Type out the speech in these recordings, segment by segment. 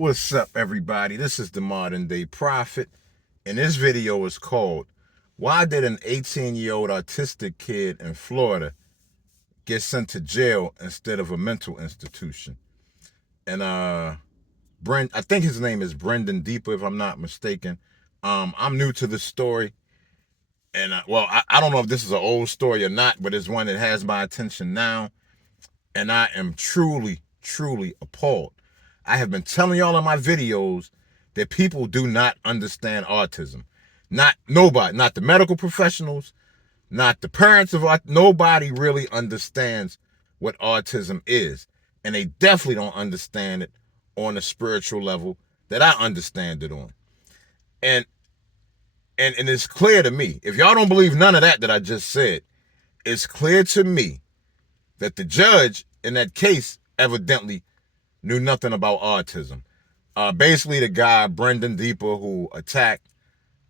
What's up, everybody? This is the Modern Day Prophet, and this video is called "Why Did an 18-Year-Old Autistic Kid in Florida Get Sent to Jail Instead of a Mental Institution?" And I think his name is Brenden Depa, if I'm not mistaken. I'm new to this story, and I don't know if this is an old story or not, but it's one that has my attention now, and I am truly, truly appalled. I have been telling y'all in my videos that people do not understand autism. Nobody, not the medical professionals, not the parents of nobody really understands what autism is. And they definitely don't understand it on a spiritual level that I understand it on. And it's clear to me, if y'all don't believe none of that I just said, it's clear to me that the judge in that case evidently knew nothing about autism. Basically, the guy, Brenden Depa, who attacked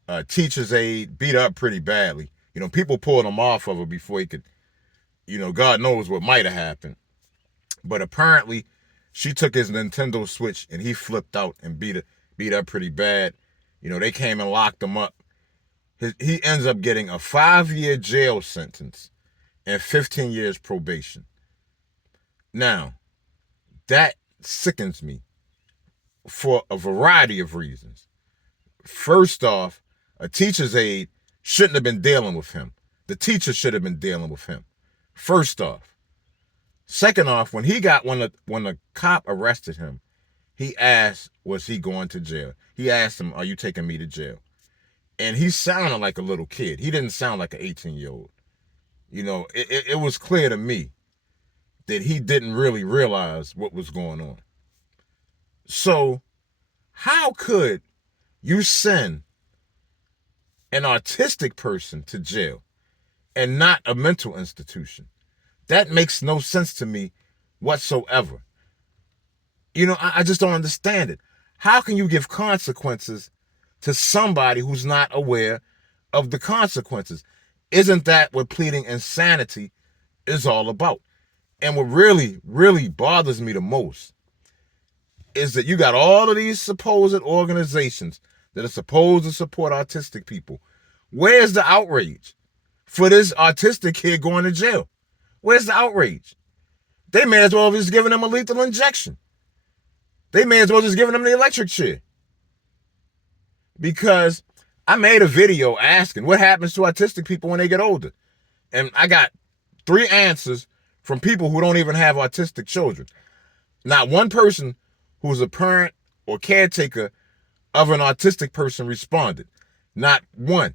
a teacher's aide, beat her up pretty badly. People pulled him off of her before he could, God knows what might have happened. But apparently, she took his Nintendo Switch and he flipped out and beat up pretty bad. They came and locked him up. He ends up getting a 5-year jail sentence and 15 years probation. Now, that sickens me for a variety of reasons. First off, a teacher's aide shouldn't have been dealing with him. The teacher should have been dealing with him. First off. Second off, when the cop arrested him, he asked, was he going to jail? He asked him, are you taking me to jail? And he sounded like a little kid. He didn't sound like an 18-year-old. It was clear to me that he didn't really realize what was going on. So, how could you send an autistic person to jail and not a mental institution? That makes no sense to me whatsoever. I just don't understand it. How can you give consequences to somebody who's not aware of the consequences? Isn't that what pleading insanity is all about? And what really, really bothers me the most is that you got all of these supposed organizations that are supposed to support autistic people. Where's the outrage for this autistic kid going to jail? Where's the outrage? They may as well have just given him a lethal injection. They may as well just given him the electric chair. Because I made a video asking what happens to autistic people when they get older. And I got 3 answers from people who don't even have autistic children. Not one person who's a parent or caretaker of an autistic person responded. Not one.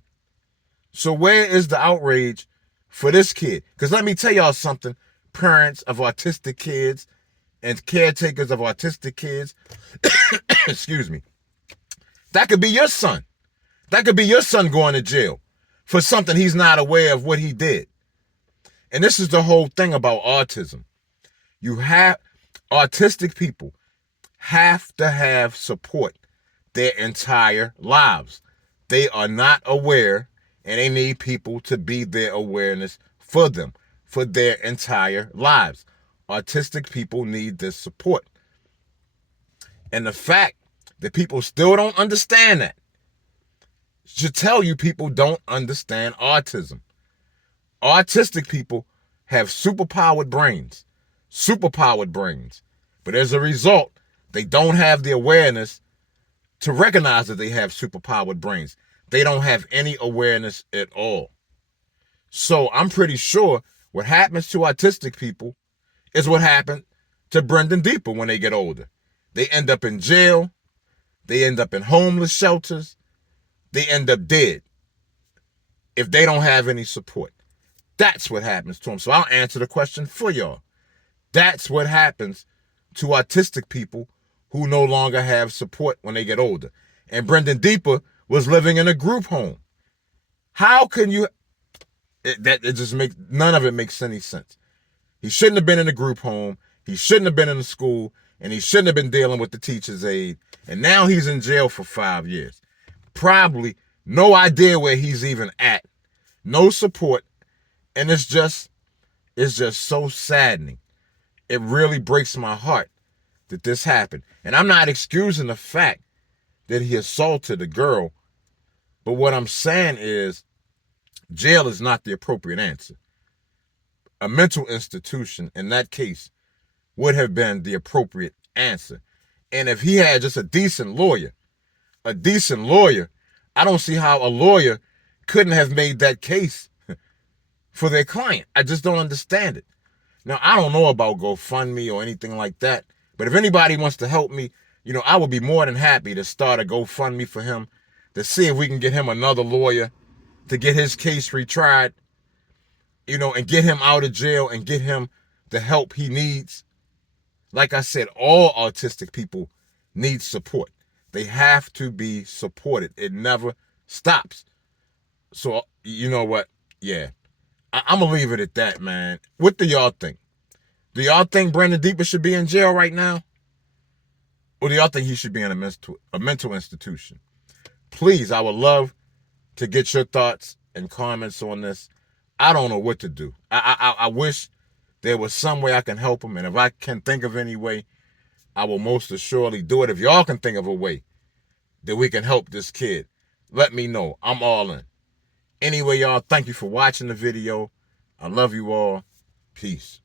So where is the outrage for this kid? Because let me tell y'all something, parents of autistic kids and caretakers of autistic kids, excuse me, that could be your son. That could be your son going to jail for something he's not aware of what he did. And this is the whole thing about autism. Autistic people have to have support their entire lives. They are not aware, and they need people to be their awareness for them, for their entire lives. Autistic people need this support. And the fact that people still don't understand that should tell you people don't understand autism. Autistic people have superpowered brains. But as a result, they don't have the awareness to recognize that they have superpowered brains. They don't have any awareness at all. So I'm pretty sure what happens to autistic people is what happened to Brenden Depa when they get older. They end up in jail. They end up in homeless shelters. They end up dead if they don't have any support. That's what happens to them. So I'll answer the question for y'all. That's what happens to autistic people who no longer have support when they get older. And Brenden Depa was living in a group home. How can you... none of it makes any sense. He shouldn't have been in a group home. He shouldn't have been in a school. And he shouldn't have been dealing with the teacher's aide. And now he's in jail for 5 years. Probably no idea where he's even at. No support. And it's just so saddening. It really breaks my heart that this happened. And I'm not excusing the fact that he assaulted a girl, but what I'm saying is jail is not the appropriate answer. A mental institution in that case would have been the appropriate answer. And if he had just a decent lawyer, I don't see how a lawyer couldn't have made that case for their client. I just don't understand it. Now, I don't know about GoFundMe or anything like that, but if anybody wants to help me, I would be more than happy to start a GoFundMe for him to see if we can get him another lawyer to get his case retried, and get him out of jail and get him the help he needs. Like I said, all autistic people need support. They have to be supported. It never stops. So, you know what? Yeah. I'm going to leave it at that, man. What do y'all think? Do y'all think Brenden Depa should be in jail right now? Or do y'all think he should be in a mental institution? Please, I would love to get your thoughts and comments on this. I don't know what to do. I wish there was some way I can help him. And if I can think of any way, I will most assuredly do it. If y'all can think of a way that we can help this kid, let me know. I'm all in. Anyway, y'all, thank you for watching the video. I love you all. Peace.